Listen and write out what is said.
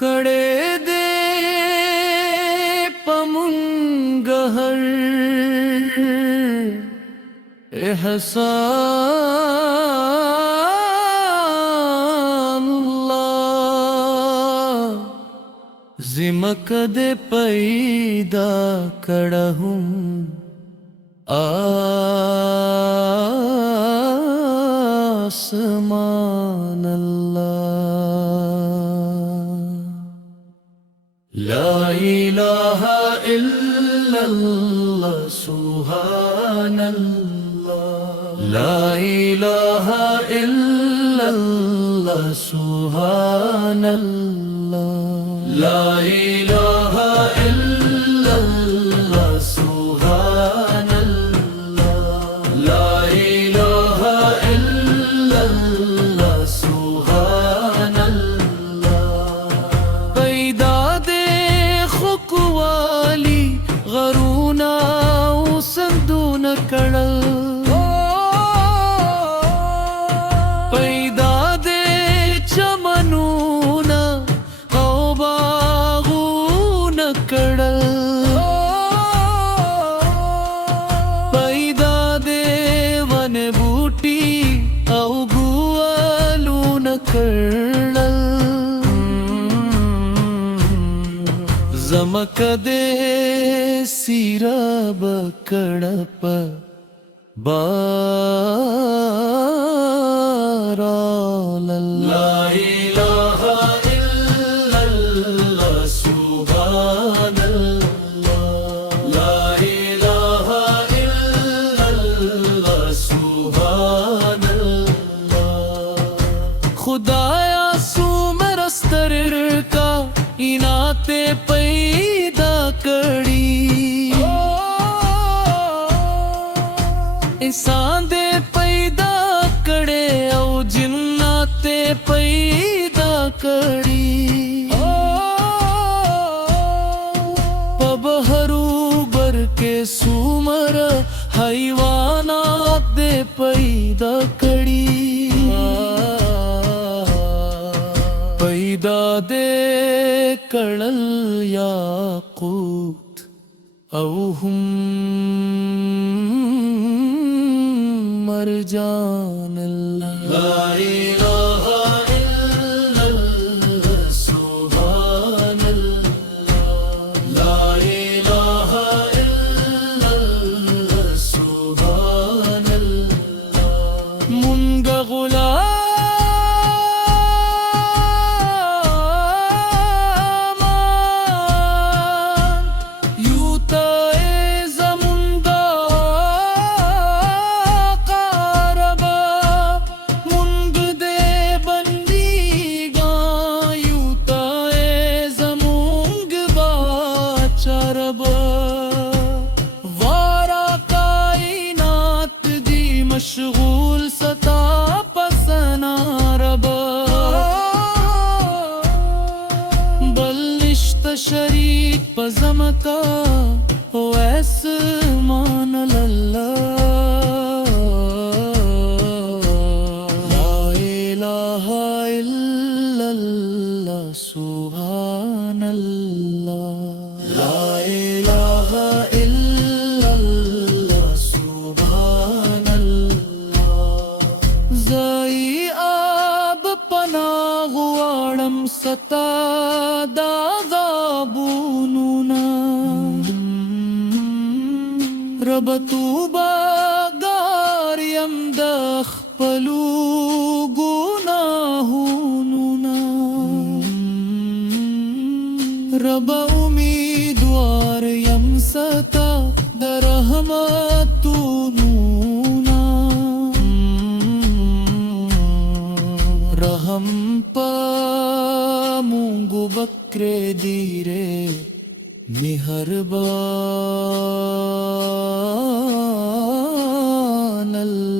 कड़े दे पमुंगहर एहसानुल्लाह जिमक दे पैदा कड़हूं आसमान ला इलाहा इल्लल्लाह सुब्हानल्लाह ला इलाहा इल्लल्लाह सुब्हानल्लाह ला इलाहा इल्लल्लाह सुब्हानल्लाह ला इलाहा इल्लल्लाह सुब्हानल्लाह पैदा वाली गरूना संदून कड़ल पैदा दे चमनूना औ बागून कड़ल पैदा दे वन बूटी औ गुआलून कड़ल जमक दे सिरब कड़प बाराल ला इलाहा इल्लल्लाह सुब्हानल्लाह ला इलाहा इल्लल्लाह सुब्हानल्लाह खुदाया सुमरस्तर का इनाते पैदा कड़ी इंसान दे पैदा कड़े औ जिन्नाते पैदा कड़ी पबहरू बर के सुमर हैवानात दे पैदा कड़ी पैदा दे कड़ल याकूत औ हुम मरजान ला इलाहा इल्लल्लाह सुब्हानल्लाह ला इलाहा इल्लल्लाह सुब्हानल्लाह मुंगा गुलाम वारा कायनात दी मशगूल सता पसना रब बलिश्त शरीक पजमका वैस मान ला इलाहा इल्लल्लाह सुब्हानल्लाह ला इलाहा इल्लल्लाह सुब्हानल्लाह ज़ई आब पनाह वाड़म सता दागाबूनुना रब तूबा गारियम दख पलू गुनाहूनुना रब उम्मीदवार यमसता दरहमतू नूना रहम पा मुंगु बकरे दीरे मेहरबान अल्लाह।